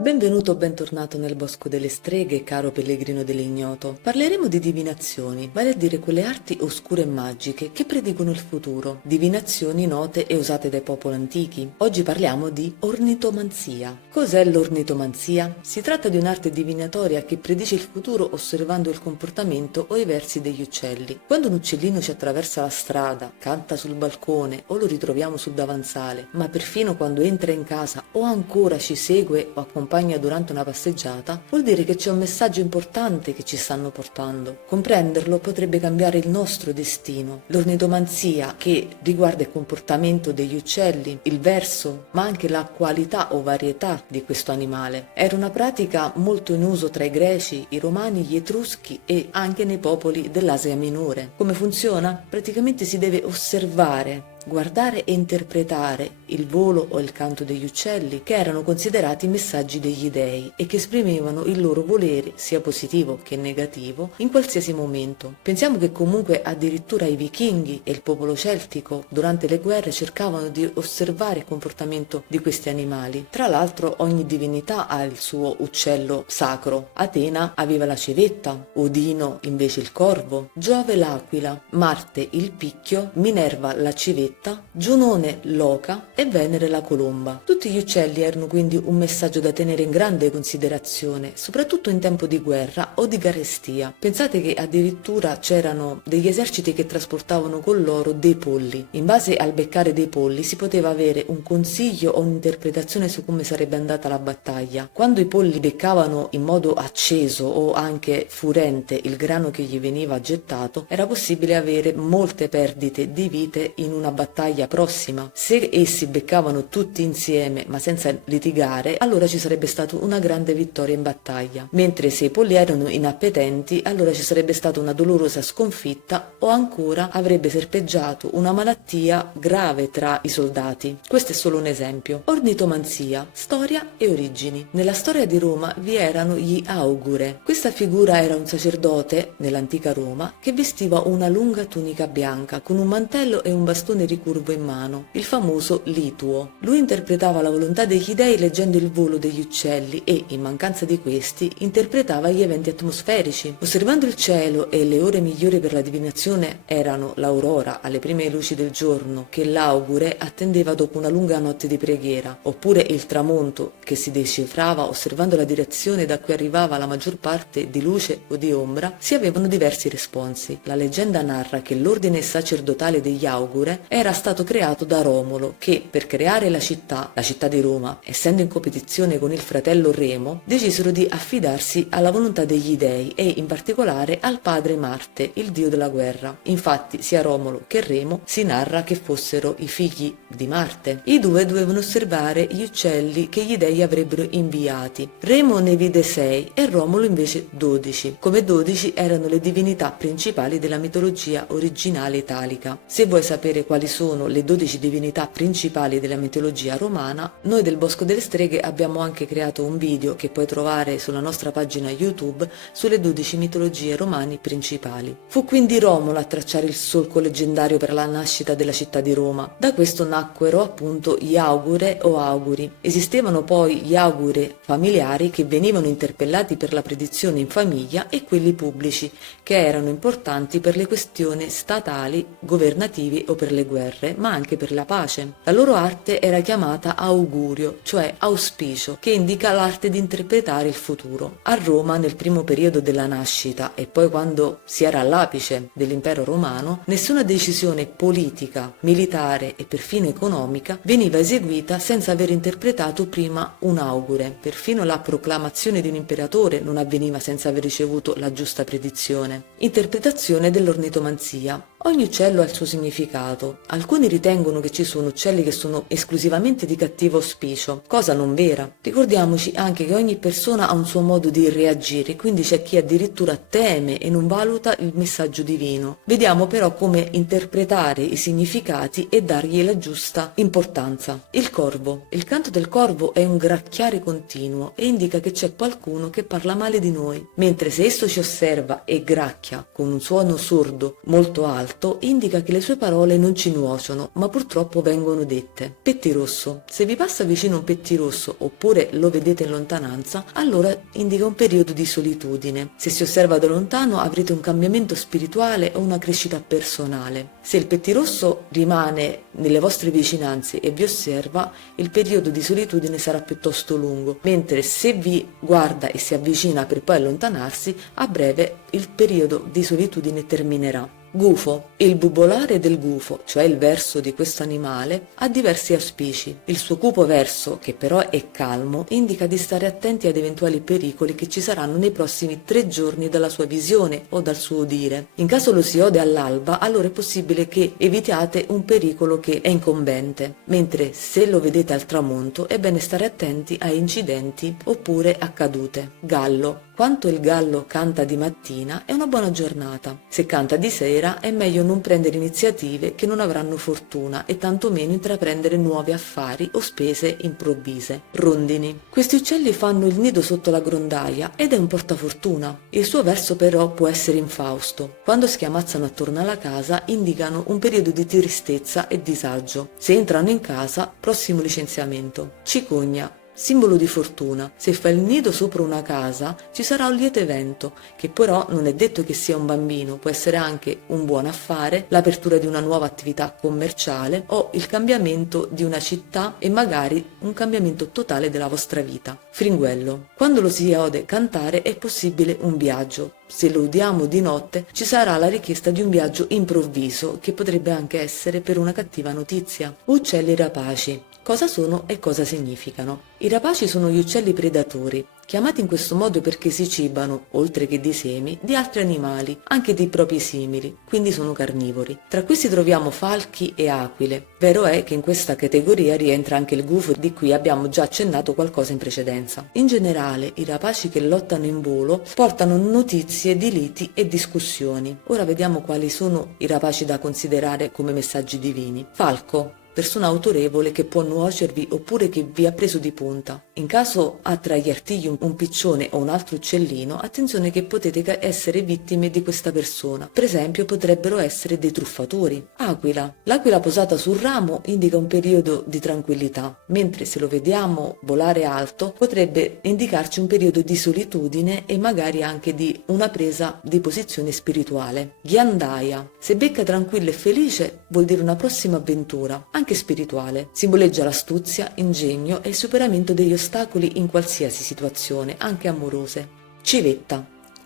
Benvenuto o bentornato nel Bosco delle Streghe, caro pellegrino dell'ignoto. Parleremo di divinazioni, vale a dire quelle arti oscure e magiche che predicono il futuro, divinazioni note e usate dai popoli antichi. Oggi parliamo di ornitomanzia. Cos'è l'ornitomanzia? Si tratta di un'arte divinatoria che predice il futuro osservando il comportamento o i versi degli uccelli. Quando un uccellino ci attraversa la strada, canta sul balcone o lo ritroviamo sul davanzale, ma perfino quando entra in casa o ancora ci segue o accompagna durante una passeggiata, vuol dire che c'è un messaggio importante che ci stanno portando. Comprenderlo potrebbe cambiare il nostro destino. L'ornitomanzia, che riguarda il comportamento degli uccelli, il verso, ma anche la qualità o varietà di questo animale, era una pratica molto in uso tra i greci, i romani, gli etruschi e anche nei popoli dell'Asia Minore. Come funziona? Praticamente si deve osservare, guardare e interpretare il volo o il canto degli uccelli, che erano considerati messaggi degli dei e che esprimevano il loro volere, sia positivo che negativo, in qualsiasi momento. Pensiamo che comunque addirittura i vichinghi e il popolo celtico durante le guerre cercavano di osservare il comportamento di questi animali. Tra l'altro ogni divinità ha il suo uccello sacro. Atena aveva la civetta, Odino invece il corvo, Giove l'aquila, Marte il picchio, Minerva la civetta, Giunone l'oca e Venere la colomba. Tutti gli uccelli erano quindi un messaggio da tenere in grande considerazione, soprattutto in tempo di guerra o di carestia. Pensate che addirittura c'erano degli eserciti che trasportavano con loro dei polli. In base al beccare dei polli si poteva avere un consiglio o un'interpretazione su come sarebbe andata la battaglia. Quando i polli beccavano in modo acceso o anche furente il grano che gli veniva gettato, era possibile avere molte perdite di vite in una battaglia prossima. Se essi beccavano tutti insieme ma senza litigare, allora ci sarebbe stata una grande vittoria in battaglia, mentre se i polli erano inappetenti, allora ci sarebbe stata una dolorosa sconfitta o ancora avrebbe serpeggiato una malattia grave tra i soldati. Questo è solo un esempio. Ornitomanzia, storia e origini. Nella storia di Roma vi erano gli augure. Questa figura era un sacerdote nell'antica Roma che vestiva una lunga tunica bianca con un mantello e un bastone ricurvo in mano, il famoso lituo. Lui interpretava la volontà degli dei leggendo il volo degli uccelli e, in mancanza di questi, interpretava gli eventi atmosferici. Osservando il cielo, e le ore migliori per la divinazione erano l'aurora alle prime luci del giorno, che l'augure attendeva dopo una lunga notte di preghiera, oppure il tramonto, che si decifrava osservando la direzione da cui arrivava la maggior parte di luce o di ombra, si avevano diversi responsi. La leggenda narra che l'ordine sacerdotale degli augure era stato creato da Romolo, che per creare la città di Roma, essendo in competizione con il fratello Remo, decisero di affidarsi alla volontà degli dei e in particolare al padre Marte, il dio della guerra. Infatti sia Romolo che Remo si narra che fossero i figli di Marte. I due dovevano osservare gli uccelli che gli dei avrebbero inviati. Remo ne vide 6 e Romolo invece 12. Come 12 erano le divinità principali della mitologia originale italica. Se vuoi sapere quali sono le 12 divinità principali della mitologia romana, noi del Bosco delle Streghe abbiamo anche creato un video che puoi trovare sulla nostra pagina YouTube sulle 12 mitologie romane principali. Fu quindi Romolo a tracciare il solco leggendario per la nascita della città di Roma. Da questo nacquero appunto gli augure o auguri. Esistevano poi gli auguri familiari che venivano interpellati per la predizione in famiglia e quelli pubblici che erano importanti per le questioni statali, governativi o per le guerre, ma anche per la pace. La loro arte era chiamata augurio, cioè auspicio, che indica l'arte di interpretare il futuro. A Roma, nel primo periodo della nascita e poi quando si era all'apice dell'impero romano, nessuna decisione politica, militare e perfino economica veniva eseguita senza aver interpretato prima un augure. Perfino la proclamazione di un imperatore non avveniva senza aver ricevuto la giusta predizione. Interpretazione dell'ornitomanzia. Ogni uccello ha il suo significato. Alcuni ritengono che ci sono uccelli che sono esclusivamente di cattivo auspicio, cosa non vera. Ricordiamoci anche che ogni persona ha un suo modo di reagire, quindi c'è chi addirittura teme e non valuta il messaggio divino. Vediamo però come interpretare i significati e dargli la giusta importanza. Il corvo. Il canto del corvo è un gracchiare continuo e indica che c'è qualcuno che parla male di noi, mentre se esso ci osserva e gracchia con un suono sordo molto alto, alto indica che le sue parole non ci nuociono, ma purtroppo vengono dette. Pettirosso. Se vi passa vicino un pettirosso oppure lo vedete in lontananza, allora indica un periodo di solitudine. Se si osserva da lontano avrete un cambiamento spirituale o una crescita personale. Se il pettirosso rimane nelle vostre vicinanze e vi osserva, il periodo di solitudine sarà piuttosto lungo, mentre se vi guarda e si avvicina per poi allontanarsi, a breve il periodo di solitudine terminerà. Gufo. Il bubolare del gufo, cioè il verso di questo animale, ha diversi auspici. Il suo cupo verso, che però è calmo, indica di stare attenti ad eventuali pericoli che ci saranno nei prossimi 3 giorni dalla sua visione o dal suo udire. In caso lo si ode all'alba, allora è possibile che evitiate un pericolo che è incombente, mentre se lo vedete al tramonto è bene stare attenti a incidenti oppure a cadute. Gallo. Quanto il gallo canta di mattina è una buona giornata. Se canta di sera è meglio non prendere iniziative che non avranno fortuna e tantomeno intraprendere nuovi affari o spese improvvise. Rondini. Questi uccelli fanno il nido sotto la grondaia ed è un portafortuna. Il suo verso però può essere infausto. Quando si chiamazzano attorno alla casa indicano un periodo di tristezza e disagio. Se entrano in casa, prossimo licenziamento. Cicogna. Simbolo di fortuna. Se fa il nido sopra una casa ci sarà un lieto evento, che però non è detto che sia un bambino, può essere anche un buon affare, l'apertura di una nuova attività commerciale o il cambiamento di una città e magari un cambiamento totale della vostra vita. Fringuello. Quando lo si ode cantare è possibile un viaggio. Se lo udiamo di notte ci sarà la richiesta di un viaggio improvviso che potrebbe anche essere per una cattiva notizia. Uccelli rapaci. Cosa sono e cosa significano? I rapaci sono gli uccelli predatori, chiamati in questo modo perché si cibano, oltre che di semi, di altri animali, anche dei propri simili, quindi sono carnivori. Tra questi troviamo falchi e aquile. Vero è che in questa categoria rientra anche il gufo, di cui abbiamo già accennato qualcosa in precedenza. In generale, i rapaci che lottano in volo portano notizie di liti e discussioni. Ora vediamo quali sono i rapaci da considerare come messaggi divini. Falco. Persona autorevole che può nuocervi oppure che vi ha preso di punta. In caso ha tra gli artigli un piccione o un altro uccellino, attenzione che potete essere vittime di questa persona. Per esempio potrebbero essere dei truffatori. Aquila. L'aquila posata sul ramo indica un periodo di tranquillità, mentre se lo vediamo volare alto potrebbe indicarci un periodo di solitudine e magari anche di una presa di posizione spirituale. Ghiandaia. Se becca tranquillo e felice vuol dire una prossima avventura, anche spirituale. Simboleggia l'astuzia, ingegno e il superamento degli ostacoli in qualsiasi situazione, anche amorose. Civetta.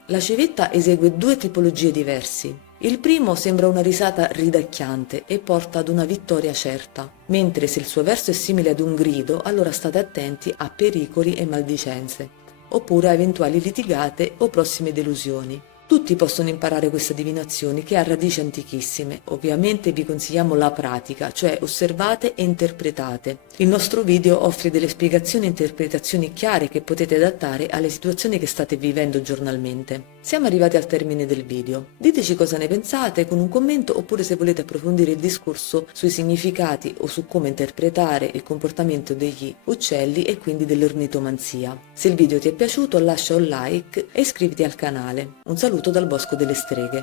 La civetta esegue 2 tipologie diverse. Il primo sembra una risata ridacchiante e porta ad una vittoria certa, mentre se il suo verso è simile ad un grido, allora state attenti a pericoli e maldicenze, oppure a eventuali litigate o prossime delusioni. Tutti possono imparare queste divinazioni che ha radici antichissime. Ovviamente vi consigliamo la pratica, cioè osservate e interpretate. Il nostro video offre delle spiegazioni e interpretazioni chiare che potete adattare alle situazioni che state vivendo giornalmente. Siamo arrivati al termine del video. Diteci cosa ne pensate con un commento oppure se volete approfondire il discorso sui significati o su come interpretare il comportamento degli uccelli e quindi dell'ornitomanzia. Se il video ti è piaciuto lascia un like e iscriviti al canale. Un saluto dal Bosco delle Streghe.